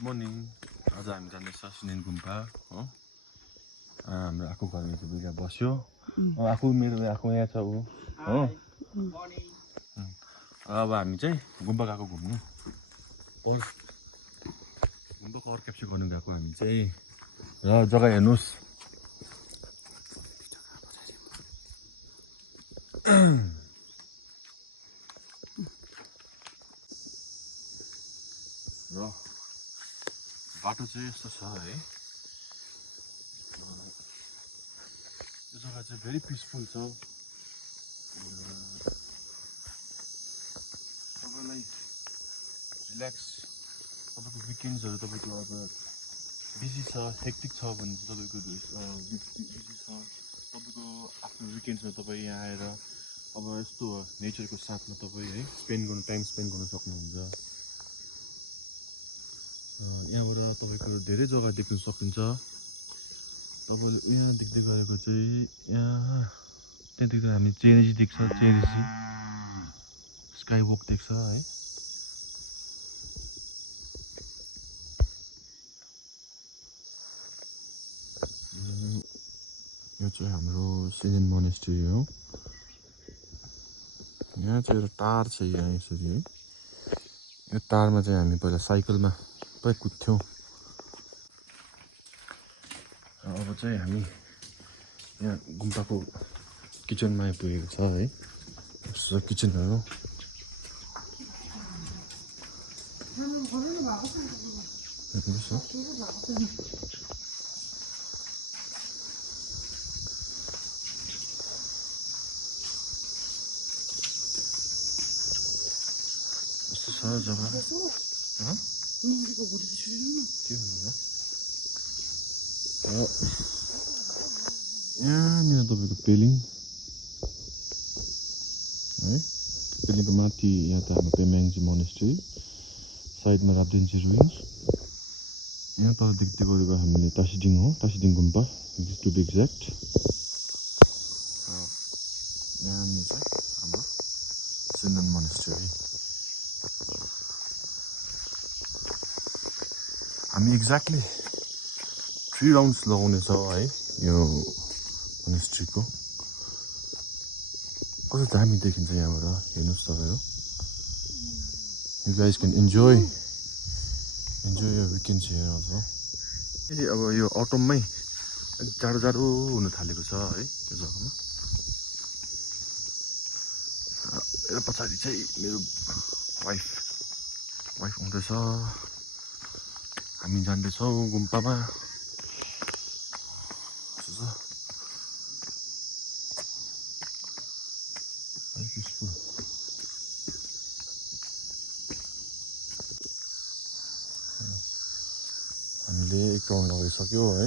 Morning. आज हामी जाँदैछ सिनेन गुम्पा हो। हाम्रो आएको घरमा चाहिँ बिगा बस्यो। आफू मेरो आएको यहाँ छ ऊ हो। अब हामी चाहिँ गुम्पा गएको घुम्नु। गुम्पा कभर क्याप्चर गर्नु गएको हामी चाहिँ। र जग्गा हेर्नुहोस्। र बाटो चाहिँ यस्तो छ है। यो जग्गा चाहिँ भेरी पिसफुल छ। तपाईँलाई रिल्याक्स तपाईँको विकेन्ड्सहरू तपाईँको अब बिजी छ हेक्टिक छ भने चाहिँ तपाईँको बिजी छ तपाईँको आफ्नो विकेन्ड्समा तपाईँ यहाँ आएर अब यस्तो नेचरको साथमा तपाईँ है टाइम स्पेन्ड गर्न सक्नुहुन्छ। यहाँबाट तपाईँको धेरै जग्गा देख्न सकिन्छ। तपाईँले यहाँ देख्दै गएको चाहिँ यहाँ त्यहाँदेखि हामी चेरेसी देख्छ। चेरेसी स्काई वक देख्छ है। यो चाहिँ हाम्रो सिनेन मोनेस्ट्री हो। यहाँ चाहिँ एउटा टार छ यहाँ यसरी है। यो टारमा चाहिँ हामी पहिला साइकलमा पुरै कुद्थ्यौँ। अब चाहिँ हामी यहाँ गुम्पाको किचनमा आइपुगेको छ है। यस्तो किचनहरू यस्तो छ जग्गा। यहाँनिर तपाईँको पेलिङ है। पेलिङको माथि यहाँ त हाम्रो पेम्याङ्जी मोनेस्ट्री साइडमा राब्देन्ची रुइन्स। यहाँ तल देख्दै गरेको हामीले टासिडिङ हो। टासिडिङ गुम्पा टु बी एक्ज्याक्ट। यहाँनिर चाहिँ हाम्रो सिनेन मोनेस्ट्री है। हामी एक्ज्याक्टली 3 राउन्ड्स लगाउनेछौँ है यो मोनेस्ट्रीको। कस्तो दामी देखिन्छ यहाँबाट हेर्नुहोस् तपाईँहरू। यु गाइज क्यान इन्जोय यो विकेन्ड्स हियर अल्सो। अब यो अटममै जाडो जाडो हुन थालेको छ है त्यो जग्गामा। मेरो पछाडि चाहिँ मेरो वाइफ हुँदैछ। हामी जाँदैछौँ गुम्पामा। हामीले 1 राउन्ड लगाइसक्यो है।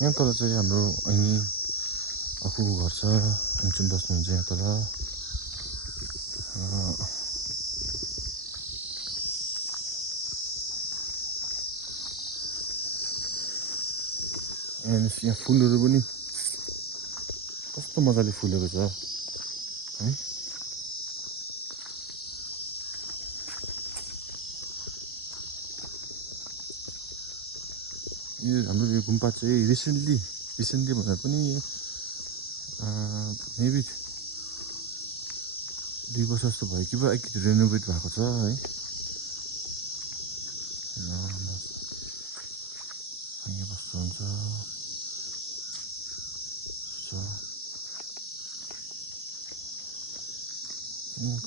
यहाँ तल चाहिँ हाम्रो अनि आफूको घर छ। हामी चाहिँ बस्नुहुन्छ यहाँ तल। यहाँ फुलहरू पनि कस्तो मजाले फुलेको छ है। यो हाम्रो यो गुम्पा चाहिँ रिसेन्टली भन्दा पनि मेबी 2 वर्ष जस्तो भयो कि अलिकति रेनोभेट भएको छ है। यहाँ बस्नुहुन्छ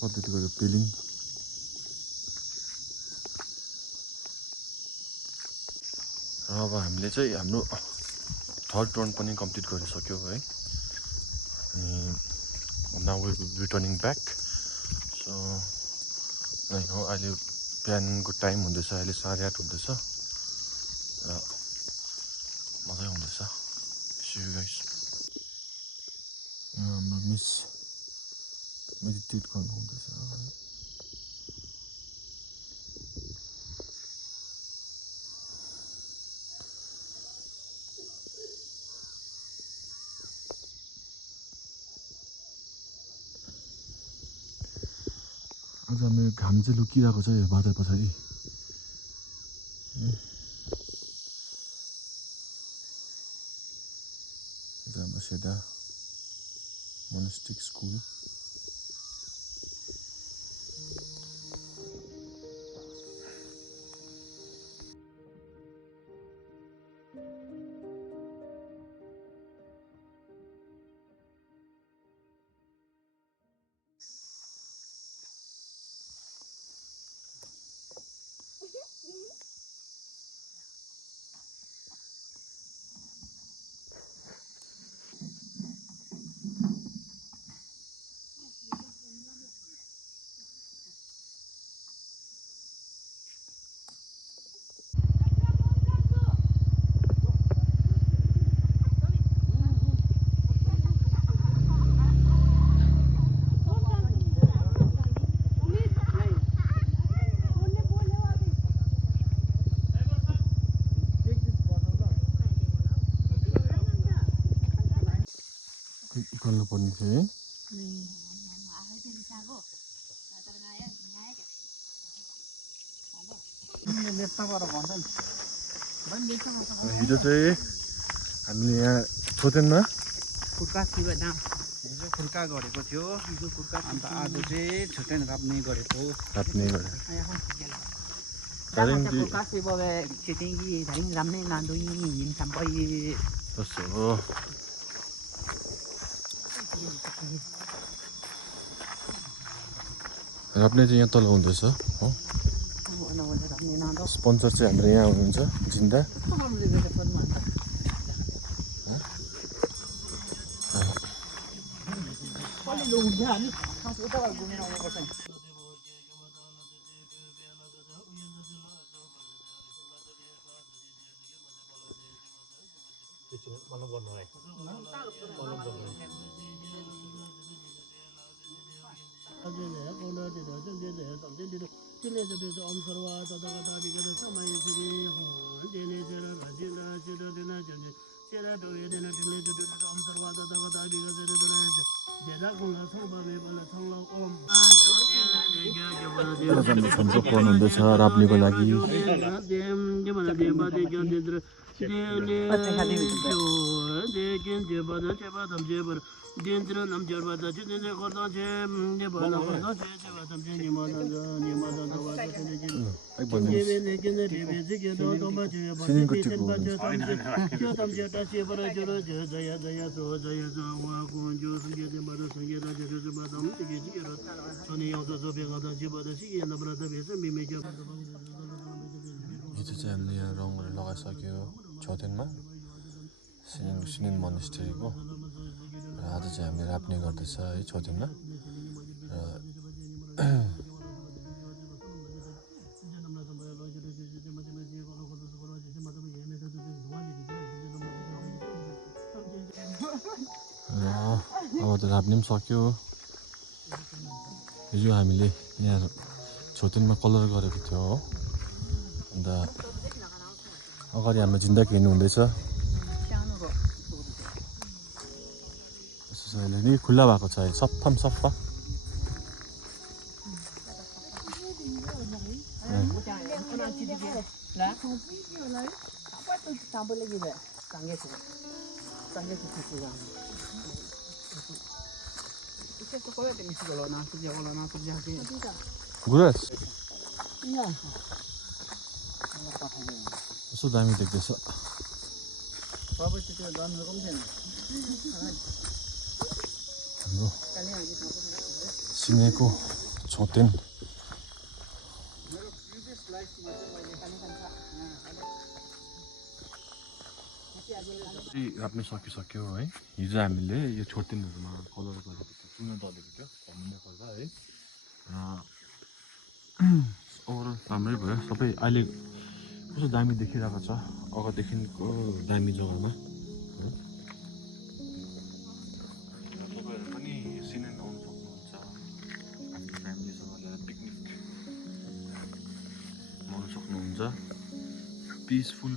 कति गयो पेलिङ। अब हामीले चाहिँ हाम्रो 3rd राउन्ड पनि कम्प्लिट गरिसक्यो है। अनि now we will returning back. So हो अहिले बिहानको टाइम हुँदैछ। अहिले 8:30 हुँदैछ र मजै हुँदैछ। See you guys. हाम्रो मिस मेडिटेट गर्नु हुँदैछ। आज हामी घाम चाहिँ लुकिरहेको छ यो बादल पछाडि हाम्रो सेदा मोनास्टिक स्कुल गर्नु पर्ने थियो है हिजो चाहिँ हामीले यहाँ छोतेनमा फुर्का गरेको थियो अन्त आज चाहिँ छोटेन राप्ने गरेको राप्ने गरे कस्तो हो राप्ने चाहिँ यहाँ तल हुँदैछ हो स्पोन्सर चाहिँ हाम्रो यहाँ हुनुहुन्छ जिन्दा छन्को फोन हुँदैछ राप्नेको लागि हिजो चाहिँ हामीले यहाँ रङहरू लगाइसक्यो छोतेनमा सिनिन मोनास्ट्रीको र आज चाहिँ हामीले राप्ने गर्दैछ है छोतेनमा र अब त राप्ने पनि सक्यो हिजो हामीले यहाँ छोतेनमा कलर गरेको थियो हो अन्त अगाडि हाम्रो जिन्दा खेल्नु हुँदैछ अहिले नि खुल्ला भएको छ अहिले सफाम सफा गुराँस कस्तो दामी देख्दैछ हाम्रो सिनेको छोतेन राप्ने सकिसक्यो है हिजो हामीले यो छोतेनहरूमा कलर गरेको थियो चुना दलेको थियो घुम्ने गर्दा है ओभरअल राम्रै भयो सबै अहिले कस्तो दामी देखिरहेको छ अगाडिदेखिको दामी जग्गामा तपाईँहरू पनि सिनेन आउनु सक्नुहुन्छ आफ्नो फ्यामिलीसँग लिएर पिकनिक आउनु सक्नुहुन्छ पिसफुल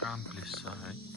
काम प्लेस छ है